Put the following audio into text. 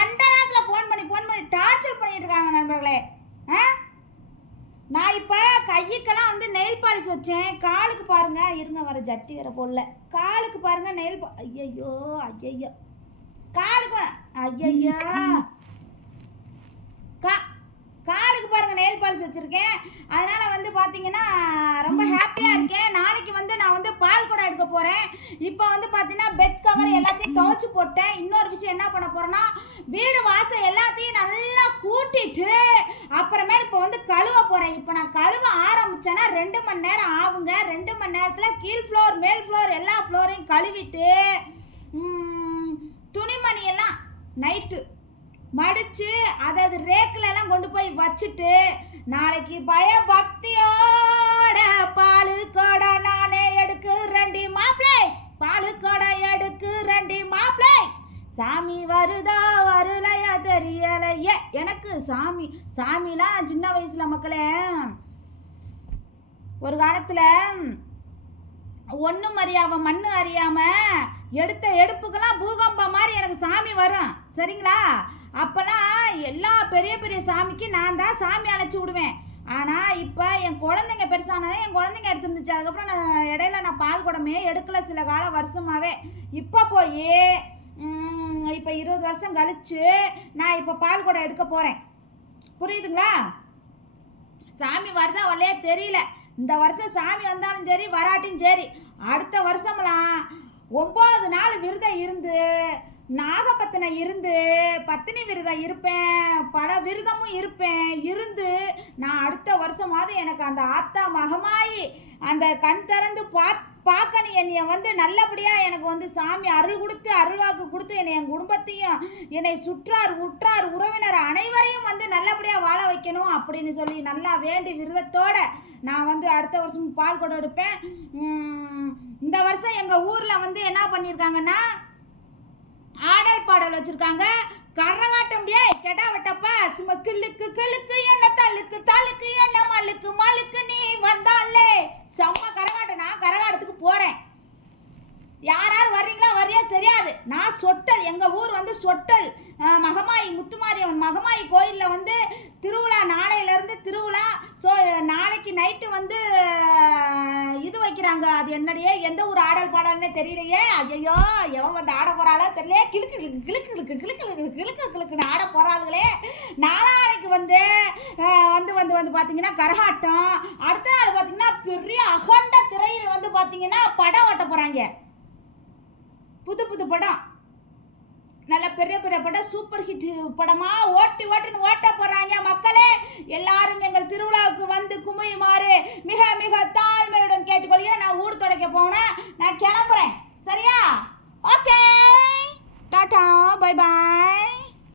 கண்ட நேரத்தில் ஃபோன் பண்ணி ஃபோன் பண்ணி டார்ச்சர் பண்ணிட்டு இருக்காங்க நண்பர்களே. ஆ? நான் இப்போ கையுக்கெல்லாம் வந்து நெயில் பாலிஷ் வச்சேன். காலுக்கு பாருங்க. இருங்க வர ஜட்டி வேற போடல. காலுக்கு பாருங்க நெயில் பா ஐயையோ ஐயையோ. காலுக்கு ஐயையோ. கா காலுக்கு பாருங்க நெயில் பாலிஷ் வச்சுருக்கேன். அதனால் வந்து பார்த்தீங்கன்னா ரொம்ப ஹாப்பியாக இருக்கேன். நாளைக்கு வந்து நான் வந்து பால் குடம் எடுக்க போகிறேன் இப்போ வந்து பார்த்தீங்கன்னா பெட் கவர் எல்லாம் துவைச்சு போட்டேன். இன்னொரு விஷயம் என்ன பண்ண போறேன்னா வீடு வாசல் எல்லாத்தையும் நல்லா கூட்டிட்டு அப்புறமேல் இப்போ வந்து கழுவ போறேன். இப்போ நான் கழுவ ஆரம்பிச்சேன்னா ரெண்டு மணி நேரம் ஆகுங்க. ரெண்டு மணி நேரத்தில் கீழ் ஃப்ளோர் மேல் ஃப்ளோர் எல்லா ஃப்ளோரையும் கழுவிட்டு துணிமணி எல்லாம் நைட்டு மடிச்சு அதை ரேக்கில் எல்லாம் கொண்டு போய் வச்சுட்டு நாளைக்கு பய பக்தியோட பாலு கொடை நானே எடுக்கு ரெண்டி மாப்பிளை பாலு கொடை எடுக்கு ரெண்டி மாப்பிளை சாமி வருதா வரலையா தெரியலையே. எனக்கு சாமி சாமிலாம் நான் சின்ன வயசில் மக்களே ஒரு காலத்தில் ஒன்றும் அறியாம மண் அறியாமல் எடுத்த எடுப்புக்கெல்லாம் பூகம்பம் மாதிரி எனக்கு சாமி வரும். சரிங்களா? அப்போல்லாம் எல்லா பெரிய பெரிய சாமிக்கு நான் தான் சாமி அழைச்சி விடுவேன். ஆனால் இப்போ என் குழந்தைங்க பெருசானது என் குழந்தைங்க எடுத்துருந்துச்சு அதுக்கப்புறம் நான் இடையில நான் பால் குடமே எடுக்கலை சில காலம் வருஷமாகவே இப்போ போய் இருபது வருஷம் கழிச்சு நான் இப்போ பால் குடம் எடுக்க போகிறேன் புரியுதுங்களா? சாமி வருதா வரலையே தெரியல. இந்த வருஷம் சாமி வந்தாலும் சரி வராட்டியும் சரி. அடுத்த வருஷம்லாம் ஒம்பது நாள் விரதம் இருந்து நாகப்பத்தின இருந்து பத்தினி விரதம் இருப்பேன் பல விரதமும் இருப்பேன். இருந்து நான் அடுத்த வருஷமாவது எனக்கு அந்த ஆத்தா மகமாயி அந்த கண் திறந்து பா பார்க்கணும். என்னைய வந்து நல்லபடியாக எனக்கு வந்து சாமி அருள் கொடுத்து அருள்வாக்கு கொடுத்து என்னை என் குடும்பத்தையும் என்னை சுற்றார் உற்றார் உறவினர் அனைவரையும் வந்து நல்லபடியாக வாழ வைக்கணும் அப்படின்னு சொல்லி நல்லா வேண்டி விரதத்தோட நான் வந்து அடுத்த வருஷம் பால் குடம் எடுப்பேன். இந்த வருஷம் எங்கள் ஊரில் வந்து என்ன பண்ணியிருக்காங்கன்னா ஆடல் பாடல் வச்சுருக்காங்க. கரகாட்டம் டே கெடா வெட்டப்பா சும்மா கிள்ளுக்கு கிளுக்கு என்ன தள்ளுக்கு தள்ளுக்கு என்ன மல்லுக்கு மல்லுக்கு நீ வந்தாலே. செம்ம கரகாட்டம். நான் கரகாட்டத்துக்கு போகிறேன் யார் யார் வர்றீங்களா வரையா தெரியாது. நான் சொட்டல். எங்கள் ஊர் வந்து சொட்டல். மகமாயி முத்துமாரியம்மன் மகமாயி கோயிலில் வந்து திருவிழா நாளையிலேருந்து திருவிழா. ஸோ நாளைக்கு நைட்டு வந்து அடிக்கிறாங்க அது என்னடியே? எந்த ஒரு ஆடல் பாடல்னே தெரியலையே. ஐயோ எவன் வந்து ஆட போறாளோ தெரியலையே. கிழக்கு கிழக்கு கிழக்கு கிழக்கு கிழக்கு கிழக்கு கிழக்குன்னு ஆட போறாளுங்களே நாளானைக்கு வந்து வந்து வந்து வந்து பார்த்தீங்கன்னா கரகாட்டம். அடுத்த நாள் பார்த்தீங்கன்னா பெரிய அகண்ட திரையில் வந்து பார்த்தீங்கன்னா படம் ஓட்ட போறாங்க. புது புது படம். நல்ல பெரிய பெரிய படம். சூப்பர் ஹிட் படமா ஓட்டி ஓட்டுன்னு ஓட்ட போறாங்க மக்களே. எல்லாரும் எங்கள் திருவிழாவுக்கு வந்து குமையுமா? நான் கிளம்புறேன். சரியா? Okay tata bye bye